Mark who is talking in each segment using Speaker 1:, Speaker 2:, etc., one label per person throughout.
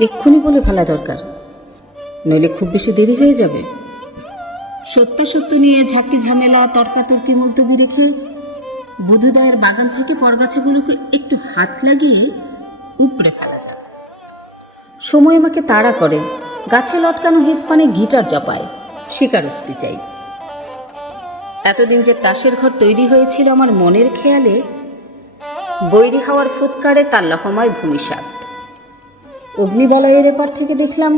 Speaker 1: এক্ষুনি বলে ফেলা দরকার। নইলে খুব বেশি দেরি হয়ে যাবে। সত্যাসত্য নিয়ে ঝাঁকি ঝামেলা তর্কাতর্কি মুলতবি রেখে বুধুদয়ের বাগান থেকে পরগাছাগুলোকে একটু হাত লাগিয়ে উপড়ে ফেলা যাক। সময় আমাকে তাড়া করে। গাছে লটকানো হিসপানে গিটার জপায়। শিকার স্বীকারোক্তি চাই। এতদিন যে তাসের ঘর তৈরি হয়েছিল আমার মনের খেয়ালে বৈরি হাওয়ার ফুৎকারে তার লহময় ভূমিসাত অগ্নিবলয়ের এপার থেকে দেখলাম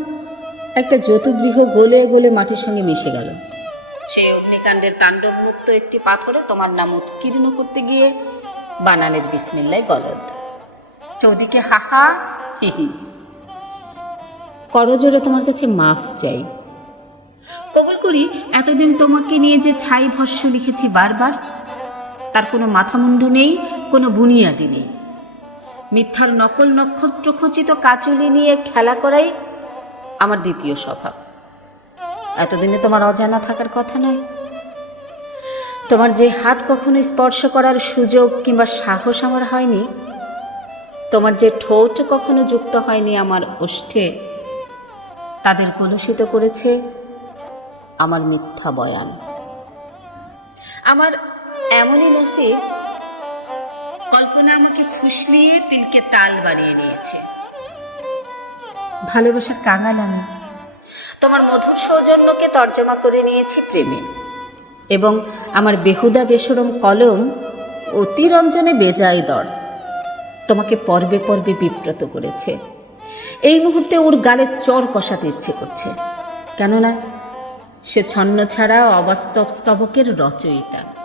Speaker 1: একটা যতুগৃহ গলে গলে মাটির সঙ্গে মিশে গেল। সেই অগ্নিকাণ্ডের তাণ্ডব মুক্ত একটি পাথরে তোমার নাম উৎকীর্ণ করতে গিয়ে বানানের বিসমিল্লায় গলদ। চৌদিকে হাহা হিহি করজোরে তোমার কাছে মাফ চাই। কবল করি, এতদিন তোমাকে নিয়ে যে ছাই ভস্য লিখেছি বারবার, তার কোনো মাথামুন্ডু নেই, কোনো বুনিয়াদি নেই। মিথ্যার নকল নক্ষত্র খচিত কাচুলি নিয়ে খেলা করাই আমার দ্বিতীয় স্বভাব। এতদিনে তোমার অজানা থাকার কথা নয়। তোমার যে হাত কখনো স্পর্শ করার সুযোগ কিংবা সাহস আমার হয়নি, তোমার যে ঠোঁট কখনো যুক্ত হয়নি আমার ওষ্ঠে, তাদের কলুষিত করেছে আমার মিথ্যা বয়ান। আমার এমনই নসিব কল্পনা আমাকে ফুসলিয়ে তিলকে তাল বানিয়ে নিয়েছে। ভালোবাসার কাঙাল আমি। তোমার মধুর সৌজন্যকে তর্জমা করে নিয়েছি প্রেমে। এবং আমার বেহুদা বেসরম কলম অতিরঞ্জনে বেজায় দর। তোমাকে পর্বে পর্বে বিব্রত করেছে। এই মুহূর্তে ওর গালে চর কষাতে ইচ্ছে করছে। কেননা সে ছন্ন ছাড়া অবাস্তব স্তবকের রচয়িতা।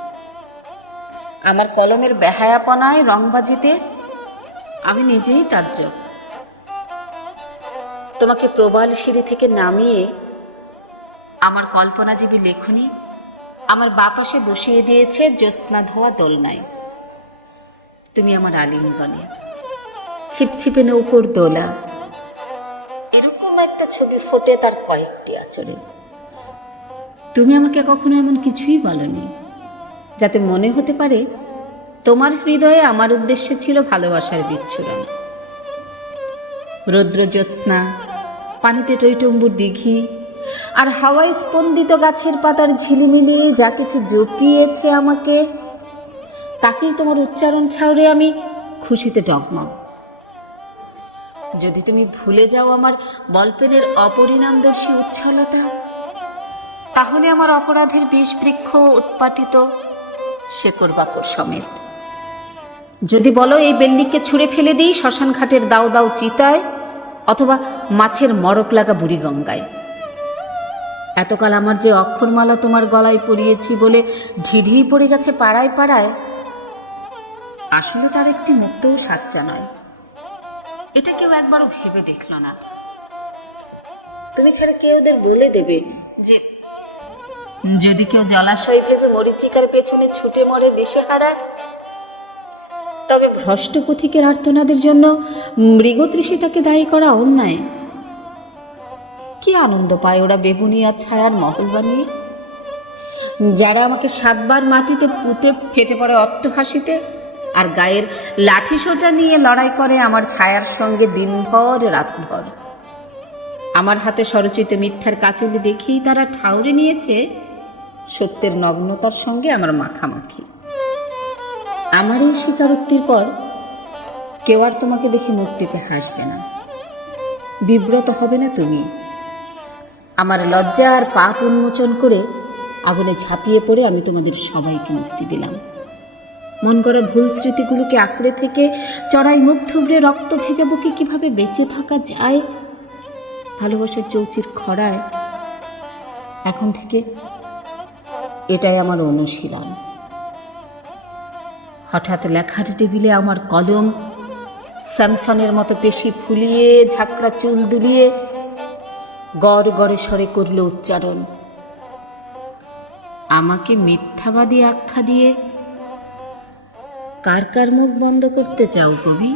Speaker 1: আমার কলমের বেহায়াপনায় রংবাজিতে আমি নিজেই তাজ্জব তোমাকে প্রবাল সিঁড়ি থেকে নামিয়ে আমার কল্পনাজীবী লেখনী আমার বাপাসে বসিয়ে দিয়েছে জ্যোৎস্না ধোয়া দোলনায়। তুমি আমার আলিঙ্গনে। ছিপছিপে নৌকোর দোলা। এরকম একটা ছবি ফোটে তার কয়েকটি আচরে তুমি আমাকে কখনো এমন কিছুই বলনি। যাতে মনে হতে পারে তোমার হৃদয়ে আমার উদ্দেশ্যে ছিল ভালোবাসার বিচ্ছুরণ। রৌদ্র জ্যোৎস্না পানিতে টইটম্বুর দিঘি, আর হাওয়ায় স্পন্দিত গাছের পাতার ঝিলিমিলি যা কিছু জপিয়েছে আমাকে, তাকেই তোমার উচ্চারণ ছাউড়ে আমি খুশিতে ডগমগ। যদি তুমি ভুলে যাও আমার বলপেনের অপরিণামদর্শী উচ্ছলতা, তাহলে আমার অপরাধের বিষ বৃক্ষ উৎপাটিত শেকড় বাকড় সমেত। যদি বলো এই বেল্লিকে ছুঁড়ে ফেলে দিই শ্মশান ঘাটের দাও দাও চিতায় অথবা মাছের মরক লাগা বুড়িগঙ্গায় এতকাল আমার যে অক্ষরমালা তোমার গলায় পরিয়েছি বলে ঢিঢি পড়ে গেছে পাড়ায় পাড়ায় আসলে তার একটি মুক্তও সাচ্চা নয়। এটা কেউ একবারও ভেবে দেখল না। তুমি ছাড়া কে ওদের বলে দেবে যে যদি কেউ জলাশয় ভেবে মরিচিকার পেছনে ছুটে মরে দিশেহারা। তবে ভ্রষ্ট পথিকের আর্তনাদের জন্য মৃগতৃষিতাকে দায়ী করা অন্যায়। কি আনন্দ পায় ওরা বেবুনিয়ার ছায়ার মহল বানিয়ে। যারা আমাকে সাতবার মাটিতে পুঁতে ফেটে পড়ে অট্টহাসিতে, আর গায়ের লাঠি সোটা নিয়ে লড়াই করে আমার ছায়ার সঙ্গে দিনভর, রাতভর। আমার হাতে স্বরচিত মিথ্যার কাচুলি দেখেই তারা ঠাউরে নিয়েছে। সত্যের নগ্নতার সঙ্গে আমার মাখামাখি। আমার এই স্বীকারোক্তির পর কেউ আর তোমাকে দেখে মুখ টিপে হাসবে না। বিব্রত হবে না তুমি। আমার লজ্জা আর পাপ উন্মোচন করে আগুনে ঝাঁপিয়ে পড়ে আমি তোমাদের সবাইকে মুক্তি দিলাম। মন করা ভুল স্মৃতিগুলোকে আঁকড়ে থেকে চড়াই মুখ থুবড়ে রক্ত ভেজা বুকে কীভাবে বেঁচে থাকা যায়, ভালোবাসার চৌচির খরায় এখন থেকে এটাই আমার অনুশীলন। হঠাৎ লেখার টেবিলে আমার কলম স্যামসনের মতো পেশি ফুলিয়ে, ঝাঁকড়া চুল দুলিয়ে গড় গড়ে সরে করল উচ্চারণ। আমাকে মিথ্যাবাদী আখ্যা দিয়ে, কার কার মুখ বন্ধ করতে চাও কবি?